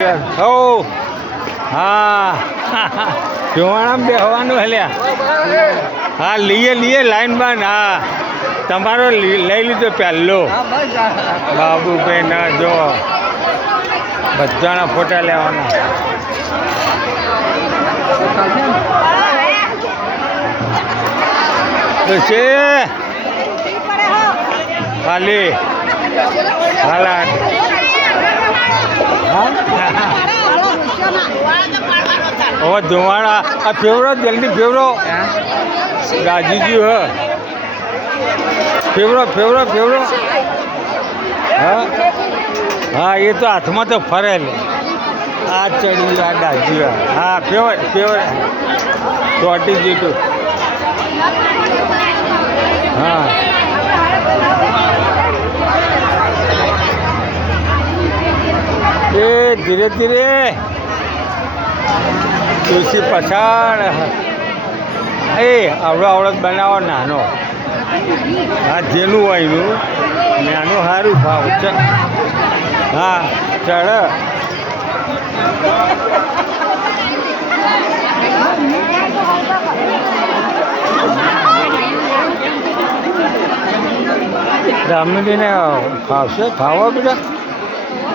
હો. હા. જોવાણામાં બેહવાનું હલ્યા હા લઈએ લઈએ લાઈન બંધ. હા. તમારો લઈ લીધો પહેલો બાબુભાઈ ના જો. બધાના ફોટા લેવાના. છે. ખાલી હાલા. હવે ધુમાડા. આ ફેવરો જલ્દી ફેવરો. ગાજીજી, હ. ફેવરો ફેવરો ફેવરો. હા? હા, એ તો હાથમાં તો ફરેલ. આ ચડી આ ડાજ્યું હા ફેવર ફેવર ચોટી જીટું હા. એ ધીરે ધીરે તુલસી પછાડ. એ આવડો આવડત બનાવો, નાનો. હા જેનું હોય એનું નાનું સારું ભાવ. હા, ચડ. દામિનીને ફાવશે ખાવો બધા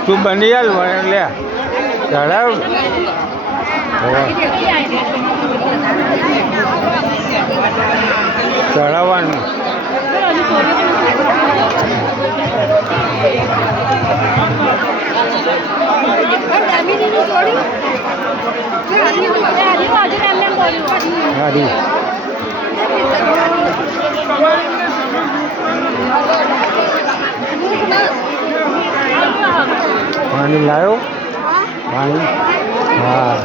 તું બની યાર મને લે. ચડાવ. હોવે. Thank સારું પાણી લાવ્યો પાણી. હા.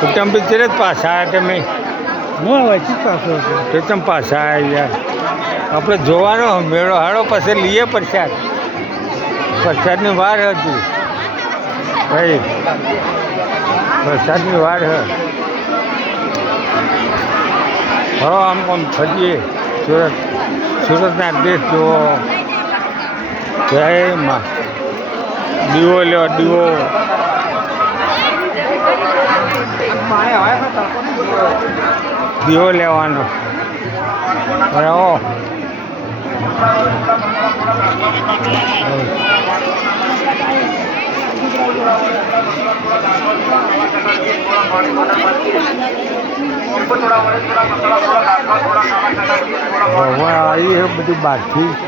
કુટુંબ પિક્ચર જ પાછા આવ્યા તમે. હું વચ્ચે પાછો તો તમે પાછા આવ્યા. આપણે જોવાનો મેળો હાડો પછી લઈએ પ્રસાદ. પ્રસાદની વાર હતી. ભાઈ પ્રસાદની વાર હ. હવે આમ આમ ફરીએ સુરત સુરતના દેશ જુઓ. જય માં દીવો લ્યો દીવો. દીવો લેવાનો. હવે આવી બધું બહારથી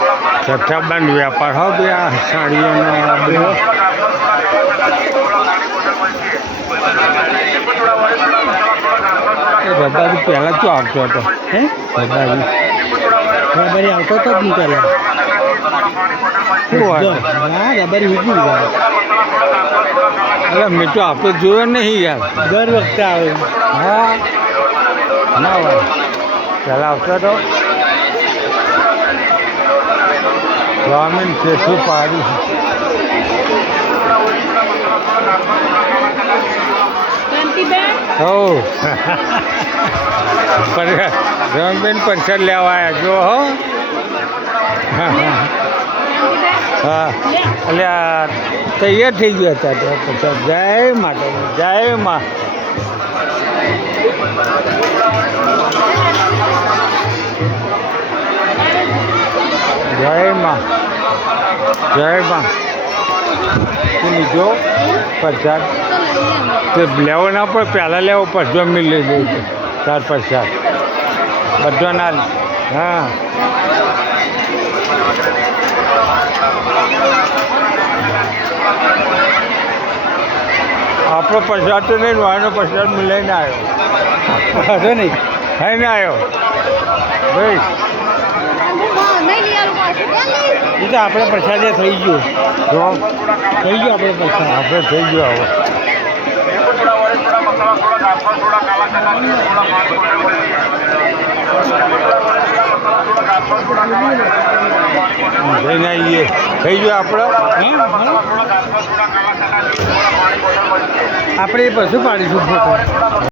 જથ્થાબંધ વેપાર. હો ભાઈ આ સાડીઓનો આ બધો એ રબારી પહેલાં શું આવતો હતો. હે? રબારી રબરી આવતો તો જ નહીં પહેલાં. હા રબરી વીજળી જાય અરે મેં તો આપણે જોયો નહીં યાર. દર વખતે આવે. હા. ના હોય. પહેલાં આવતો હતો. ગવર્મેન્ટ કેસું પાડી હો રમબેન પરસર લેવા આવ્યા જો હો. હા. એટલે તૈયાર થઈ ગયા હતા પછી જય માતા જય માં જય માં લીધો પ્રસાદ? તે લેવો ના પડે પહેલાં લેવો પછી મિલ લઈ દઉં તાર પ્રસાદ. બધો ના હા. આપણો પ્રસાદ તો નહીં વાળનો પ્રસાદ હું લઈને આવ્યો. હશે નહીં. ખાઈને આવ્યો. ભાઈ એ તો આપણે પ્રસાદે થઈ ગયું. જો થઈ ગયું આપણે પ્રસાદ. આપણે થઈ ગયો હવે. જઈને આવીએ થઈ ગયું આપણે? આપણે એ પાછું પાડીશું ફોટો